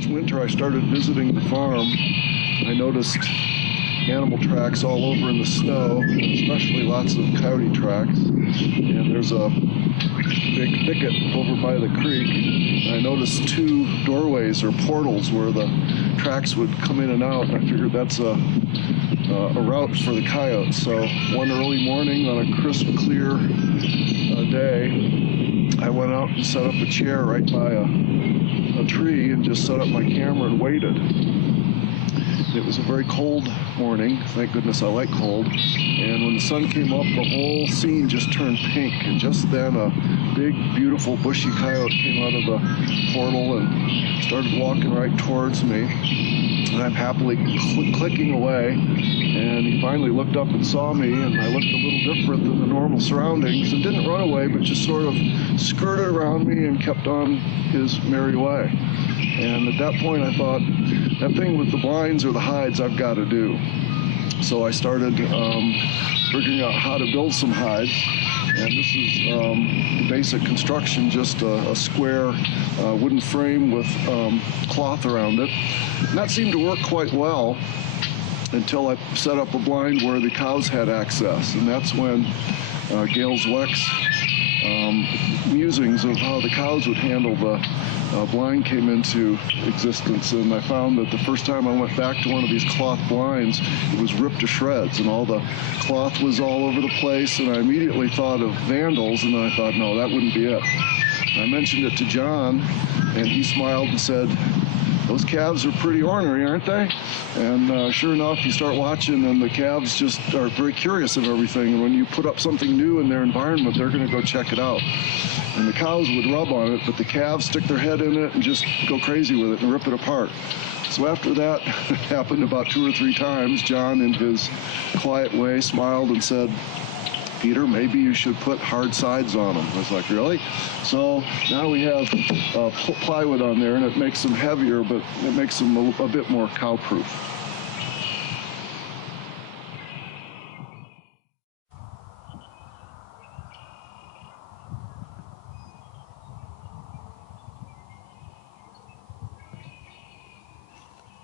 first winter I started visiting the farm, I noticed animal tracks all over in the snow, especially lots of coyote tracks. And there's a big thicket over by the creek. And I noticed two doorways or portals where the tracks would come in and out. And I figured that's a route for the coyotes. So one early morning on a crisp, clear day, I went out and set up a chair right by a tree and just set up my camera and waited. It was a very cold morning. Thank goodness I like cold. And when the sun came up, the whole scene just turned pink. And just then a big, beautiful, bushy coyote came out of the portal and started walking right towards me. And I'm happily clicking away. And he finally looked up and saw me, and I looked a little different than the normal surroundings, and didn't run away, but just sort of skirted around me and kept on his merry way. And at that point I thought, that thing with the blinds or the hides I've got to do. So I started figuring out how to build some hides. And this is basic construction, just a square wooden frame with cloth around it. And that seemed to work quite well until I set up a blind where the cows had access. And that's when Gail Zweck's musings of how the cows would handle the blind came into existence. And I found that the first time I went back to one of these cloth blinds, it was ripped to shreds and all the cloth was all over the place. And I immediately thought of vandals, and then I thought, no, that wouldn't be it. I mentioned it to John, and he smiled and said, those calves are pretty ornery, aren't they? And sure enough, you start watching, and the calves just are very curious of everything. And when you put up something new in their environment, they're going to go check it out. And the cows would rub on it, but the calves stick their head in it and just go crazy with it and rip it apart. So after that happened about 2 or 3 times, John, in his quiet way, smiled and said, Peter, maybe you should put hard sides on them. I was like, really? So now we have plywood on there, and it makes them heavier, but it makes them a bit more cow-proof.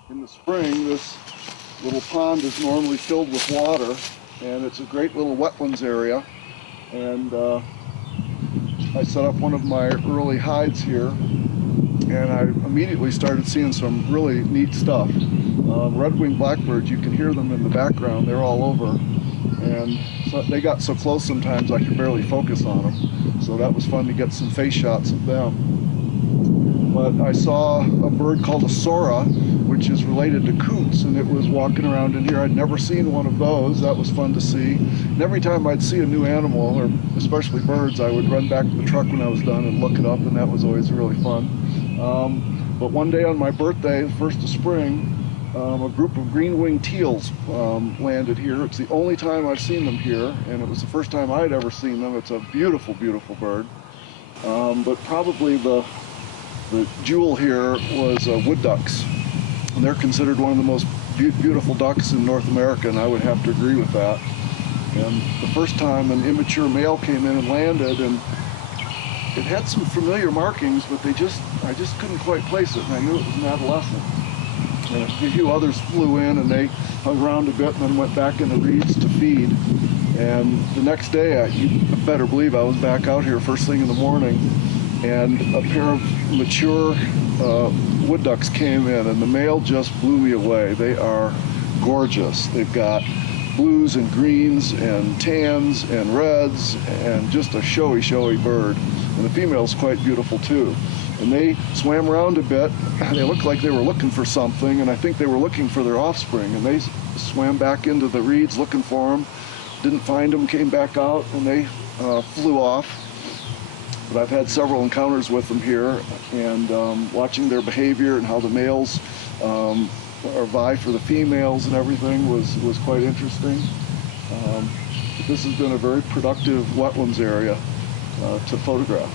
In the spring, this little pond is normally filled with water, and it's a great little wetlands area. And I set up one of my early hides here, and I immediately started seeing some really neat stuff. Red-winged blackbirds, you can hear them in the background, they're all over. And so they got so close sometimes I could barely focus on them. So that was fun to get some face shots of them. But I saw a bird called a sora, which is related to coots, and it was walking around in here. I'd never seen one of those. That was fun to see. And every time I'd see a new animal, or especially birds, I would run back to the truck when I was done and look it up, and that was always really fun. But one day on my birthday, the 1st of spring, a group of green-winged teals landed here. It's the only time I've seen them here, and it was the first time I'd ever seen them. It's a beautiful, beautiful bird. But probably the jewel here was wood ducks. And they're considered one of the most beautiful ducks in North America, and I would have to agree with that. And the first time an immature male came in and landed, and it had some familiar markings, but I just couldn't quite place it, and I knew it was an adolescent. And a few others flew in, and they hung around a bit and then went back in the reeds to feed. And the next day, you better believe I was back out here first thing in the morning, and a pair of mature wood ducks came in, and the male just blew me away. They are gorgeous. They've got blues and greens and tans and reds, and just a showy, showy bird. And the female's quite beautiful too. And they swam around a bit. They looked like they were looking for something, and I think they were looking for their offspring. And they swam back into the reeds looking for them. Didn't find them, came back out, and they flew off. But I've had several encounters with them here, and watching their behavior and how the males vie for the females and everything was quite interesting. This has been a very productive wetlands area to photograph.